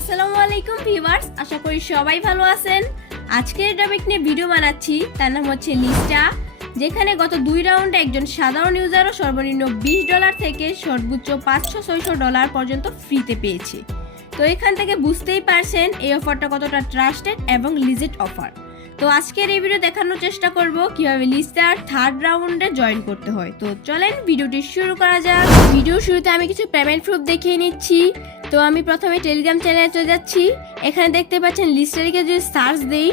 আসসালামু আলাইকুম ভিউয়ার্স, আশা করি সবাই ভালো আছেন। আজকের টপিক নিয়ে ভিডিও বানাচ্ছি, তার নাম হচ্ছে লিস্টা, যেখানে গত 2 রাউন্ডে একজন সাধারণ ইউজারও সর্বনিম্ন $20 থেকে সর্বোচ্চ $500-600 পর্যন্ত ফ্রিতে পেয়েছে। তো এখান থেকে বুঝতেই পারছেন এই অফারটা কতটা ট্রাস্টেড এবং লিজিট অফার। তো আজকের এই ভিডিও দেখানোর চেষ্টা করব কিভাবে লিস্টার 3rd রাউন্ডে জয়েন করতে হয়। তো চলেন ভিডিওটি শুরু করা যাক। ভিডিওর শুরুতে আমি কিছু পেমেন্ট প্রুফ দেখিয়ে নিচ্ছি। তো আমি প্রথমে টেলিগ্রাম চ্যানেলে চলে যাচ্ছি। এখানে দেখতে পাচ্ছেন লিস্টারকে যদি সার্চ দেই,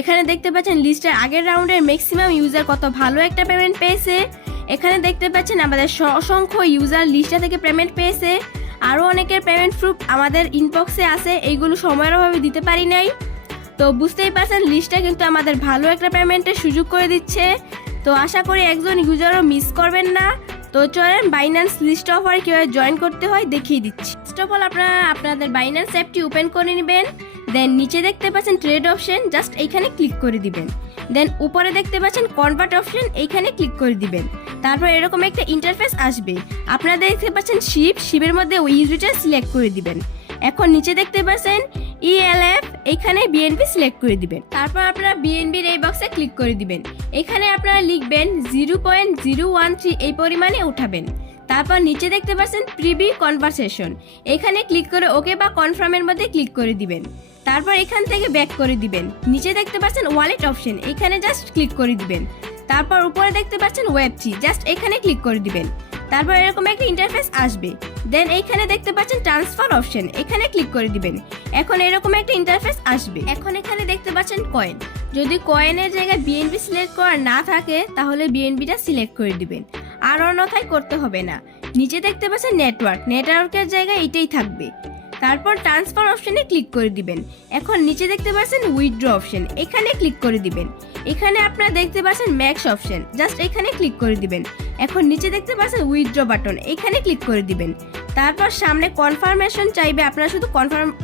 এখানে দেখতে পাচ্ছেন লিস্টার আগের রাউন্ডের ম্যাক্সিমাম ইউজার কত ভালো একটা পেমেন্ট পেয়েছে। এখানে দেখতে পাচ্ছেন আমাদের অসংখ্য ইউজার লিস্টা থেকে পেমেন্ট পেয়েছে। আরও অনেকের পেমেন্ট প্রুফ আমাদের ইনবক্সে আছে, এইগুলো সময়ের অভাবে দিতে পারি নাই। তো বুঝতেই পারছেন লিস্টটা কিন্তু আমাদের ভালো একটা পেমেন্টের সুযোগ করে দিচ্ছে। তো আশা করি একজন ইউজারও মিস করবেন না। তো চলেন বাইন্যান্স লিস্ট অফার কীভাবে জয়েন করতে হয় দেখিয়ে দিচ্ছি। ফার্স্ট অফ অল আপনারা আপনাদের বাইন্যান্স অ্যাপটি ওপেন করে নেবেন। দেন নিচে দেখতে পাচ্ছেন ট্রেড অপশন, জাস্ট এইখানে ক্লিক করে দিবেন। দেন উপরে দেখতে পাচ্ছেন কনভার্ট অপশন, এইখানে ক্লিক করে দিবেন। তারপর এরকম একটা ইন্টারফেস আসবে। আপনারা দেখতে পাচ্ছেন শিপের মধ্যে ইউএসডিটা সিলেক্ট করে দিবেন। এখন নিচে দেখতে পাচ্ছেন ELF, এখানে বিএনপি সিলেক্ট করে দিবেন। তারপর আপনারা বিএনপির এই বক্সে ক্লিক করে দিবেন। এখানে আপনারা লিখবেন 0.013 এই পরিমাণে উঠাবেন। তারপর নিচে দেখতে পাচ্ছেন প্রিভি কনভারসেশন, এখানে ক্লিক করে ওকে বা কনফার্মের মধ্যে ক্লিক করে দিবেন। তারপর এখান থেকে ব্যাক করে দিবেন। নিচে দেখতে পাচ্ছেন ওয়ালেট অপশন, এখানে জাস্ট ক্লিক করে দিবেন। তারপর উপরে দেখতে পাচ্ছেন ওয়েবটি, জাস্ট এখানে ক্লিক করে দিবেন। তারপর এরকম একটা ইন্টারফেস আসবে। দেন এইখানে দেখতে পাচ্ছেন ট্রান্সফার অপশন, এখানে ক্লিক করে দিবেন। এখন এরকম একটা ইন্টারফেস আসবে। এখন এখানে দেখতে পাচ্ছেন কয়েন, যদি কয়েনের জায়গায় বিএনপি সিলেক্ট করা না থাকে তাহলে বিএনপিটা সিলেক্ট করে দিবেন, আর অন্যথায় করতে হবে না। নিচে দেখতে পাচ্ছেন নেটওয়ার্কের জায়গায় এটাই থাকবে। তারপর ট্রান্সফার অপশনে ক্লিক করে দিবেন। এখন নিচে দেখতে পাচ্ছেন উইথড্র অপশন, এখানে ক্লিক করে দিবেন। এখানে আপনারা দেখতে পাচ্ছেন ম্যাক্স অপশন, জাস্ট এখানে ক্লিক করে দিবেন। এখন নিচে দেখতে পাচ্ছেন উইথড্র বাটন, এখানে ক্লিক করে দিবেন। তারপর সামনে কনফার্মেশন চাইবে, আপনারা শুধু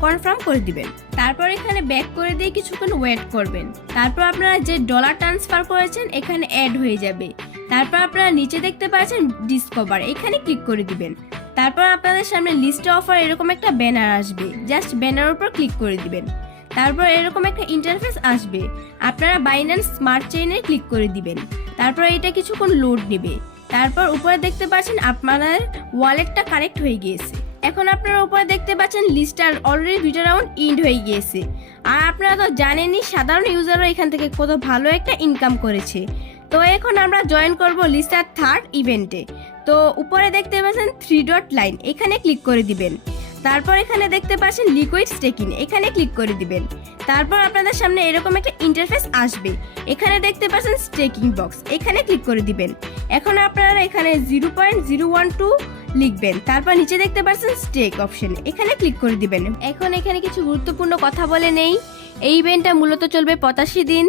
কনফার্ম করে দিবেন। তারপর এখানে ব্যাক করে দিয়ে কিছুক্ষণ ওয়েট করবেন। তারপর আপনারা যে ডলার ট্রান্সফার করেছেন এখানে অ্যাড হয়ে যাবে। তারপর আপনারা নিচে দেখতে পাচ্ছেন ডিসকভার, এখানে ক্লিক করে দিবেন। তারপর আপনাদের সামনে লিস্ট অফার এরকম একটা ব্যানার আসবে, জাস্ট ব্যানারের উপর ক্লিক করে দিবেন। তারপর এরকম একটা ইন্টারফেস আসবে, আপনারা বাইন্যান্স স্মার্ট চেইনে ক্লিক করে দিবেন। তারপর এটা কিছুক্ষণ লোড নেবে। তারপর উপরে দেখতে পাচ্ছেন আপনাদের ওয়ালেটটা কানেক্ট হয়ে গিয়েছে। এখন আপনারা উপরে দেখতে পাচ্ছেন লিস্টার অলরেডি 2টা রাউন্ড ইন্ড হয়ে গিয়েছে। আর আপনারা তো জানেনই সাধারণ ইউজাররা এখান থেকে কত ভালো একটা ইনকাম করেছে। তো এখন আমরা জয়েন করব লিস্টার 3rd ইভেন্টে। তো উপরে দেখতে পাচ্ছেন 3 ডট লাইন, এখানে ক্লিক করে দিবেন। তারপর এখানে দেখতে পাচ্ছেন লিকুইড স্টেকিং, এখানে ক্লিক করে দিবেন। তারপর আপনাদের সামনে এরকম একটা ইন্টারফেস আসবে। এখানে দেখতে পাচ্ছেন স্টেকিং বক্স, এখানে ক্লিক করে দিবেন। এখন আপনারা এখানে 0.012 লিখবেন। তারপর নিচে দেখতে পাচ্ছেন স্টেক অপশন, এখানে ক্লিক করে দিবেন। এখন এখানে কিছু গুরুত্বপূর্ণ কথা বলে নেই। এই ইভেন্টটা মূলত চলবে 85 দিন।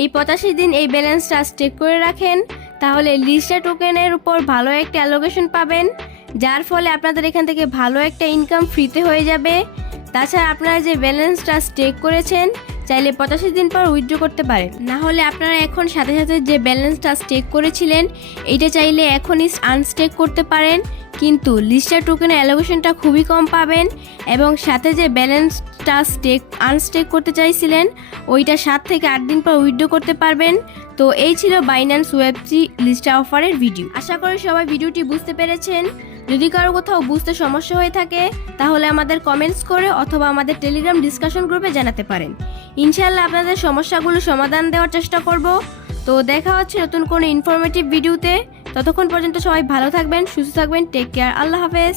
এই 85 দিন এই ব্যালেন্সটা স্টেক করে রাখেন, তাহলে লিস্টা টোকেনের উপর ভালো একটা অ্যালোকেশন পাবেন, যার ফলে আপনাদের এখান থেকে ভালো একটা ইনকাম ফ্রিতে হয়ে যাবে। তাছাড়া আপনারা যে ব্যালেন্সটা স্টেক করেছেন চাইলে 85 দিন পর উইথড্র করতে পারেন। না হলে আপনারা এখন সাথে সাথে যে ব্যালেন্সটা স্টেক করেছিলেন এইটা চাইলে এখনই আনস্টেক করতে পারেন, কিন্তু লিস্টার টোকেনের অ্যালোকেশনটা খুবই কম পাবেন। এবং সাথে যে ব্যালেন্সটা আনস্টেক করতে চাইছিলেন ওইটা 7 থেকে 8 দিন পর উইথড্র করতে পারবেন। তো এই ছিল বাইন্যান্স ওয়েব3 লিস্টা অফারের ভিডিও। আশা করি সবাই ভিডিওটি বুঝতে পেরেছেন। যদি কারো কোথাও বুঝতে সমস্যা হয়ে থাকে তাহলে আমাদের কমেন্টস করে অথবা আমাদের টেলিগ্রাম ডিসকাশন গ্রুপে জানাতে পারেন। ইনশাআল্লাহ আপনাদের সমস্যাগুলো সমাধান দেওয়ার চেষ্টা করব। তো দেখা হচ্ছে নতুন কোনো ইনফরমেটিভ ভিডিওতে। ততক্ষণ পর্যন্ত সবাই ভালো থাকবেন, সুস্থ থাকবেন। টেক কেয়ার, আল্লাহ হাফেজ।